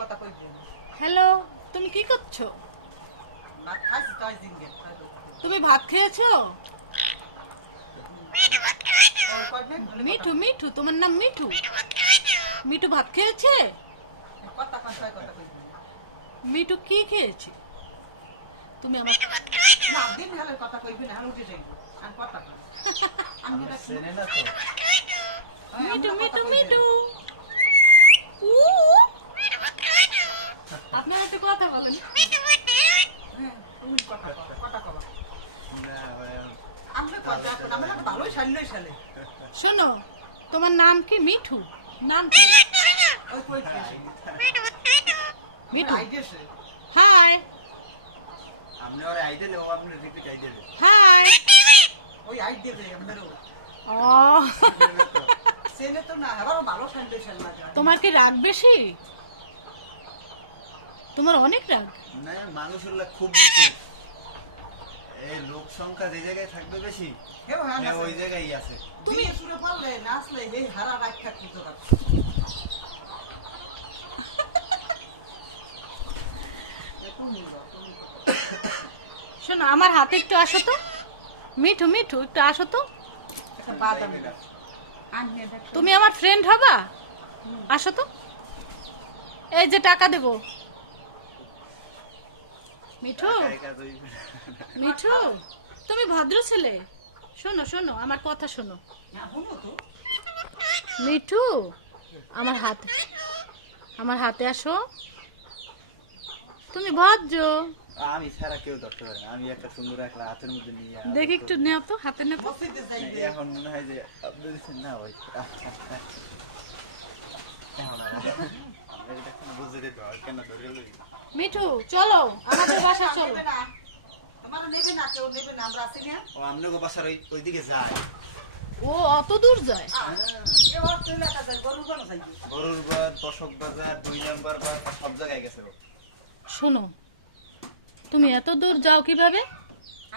কথা কইবে হ্যালো, তুমি কি করছো? না খাইছি তাই দিনকে তুমি ভাত খেয়েছো? ওই কইবে মিঠু, মিঠু, তোমার নাম মিঠু? মিঠু ভাত খেয়েছে? কথা কথা কথা কইবে মিঠু কি খেয়েছে? তুমি আমার না দিন হলে কথা কইবে না আমি উঠে যাইব আর কথা কই আমি এটা চেনে না তো মিঠু, মিঠু, মিঠু। উ আপনারা একটু কথা বলেন। হ্যাঁ তুমি কথা কথা কবা না ভাই আমরা কথা এখন আমরা তো ভালোই শালই শালে শোনো, তোমার নাম কি? মিঠু নাম কি? ওই কই খেয়েছে মিঠু। আইডিয়াছে হাই আপনি ওর আইডিয়া নেও আপনি রিপিট আইডিয়া দেন হাই। ওই আইডিয়া দে আমারও ও সেনে তো না আবার ভালো শালই শাল লাগে তোমার কি রাগ বেশি? তোমার অনেক রাগ। না মানুষের লাগ খুব বেশি এই লোক সংখ্যা যে জায়গায় থাকবে বেশি হেও হ্যাঁ হ্যাঁ ওই জায়গায় আছে তুমি সুরে বললে নাচলে এই হারা রাখ থাকি তো শোনো, আমার হাতে একটু আসো তো। মিঠু, মিঠু, একটু আসো তো। একটা বাদাম আনহে দেখ তুমি আমার ফ্রেন্ড হবা? আসো তো। এই যে টাকা দেব। মিঠু, একা দুই মিঠু, তুমি ভদ্র ছেলে। শোনো, শোনো, আমার কথা শোনো। না হলো তো মিঠু, আমার হাতে আসো। তুমি ভদ্র। আমি ছাড়া কেউ ধরতে পারে না আমি একটা সুন্দর একটা হাতের মধ্যে নিয়ে দেখি একটু নেও তো, হাতে নেও তো। মসজিদে যাইবে এখন মনে হয় যে আপনি দিচ্ছেন না ওই এখন আর আমরা এটা কোনো বুঝতে দিতে হয় কেন ধরে লই মিঠু, চলো আমাদের বাসা চলো। নেবে না আমার নেবে না কেউ নেবে না আমরা আছি না ও আমনে গো বাসার ওইদিকে যায় ও অত দূর যায়? এবার তুই লেখা যায় গরু গরু যাইবে গরুর বাজার দশক বাজার 2 নম্বর বাজার সব জায়গায় গেছে ও শোনো, তুমি এত দূর যাও কিভাবে?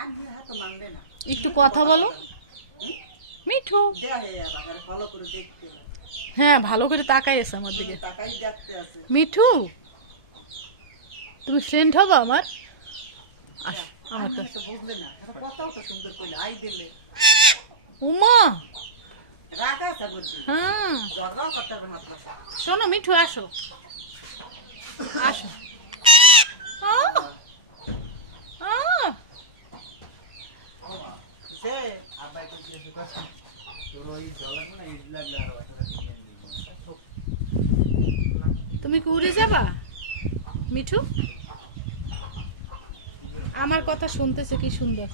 আনহে হাত মানবে না একটু কথা বলো। মিঠু, দেয়া হে আবার ভালো করে দেখতে হ্যাঁ ভালো করে তাকাই আছে আমার দিকে। টাকাই দেখতে আছে মিঠু, তুমি ফ্রেন্ড হবা আমার? আসো আমার আমি কাছে। তো বুঝলে না এটা কথাও তো সুন্দর কইলে আই দিলে উমা, রাগা আছে বুঝলি হ্যাঁ জগাও কথা মাত্র শোনো মিঠু, আসো আসো। যে আব্বাই কই দিয়েছে কথা তোর ওই জলার না ইট লাগলে আর বাসাটা কিনে নিব তুমি কি উড়ে যাবা মিঠু? আমার কথা শুনতেছে কি সুন্দর।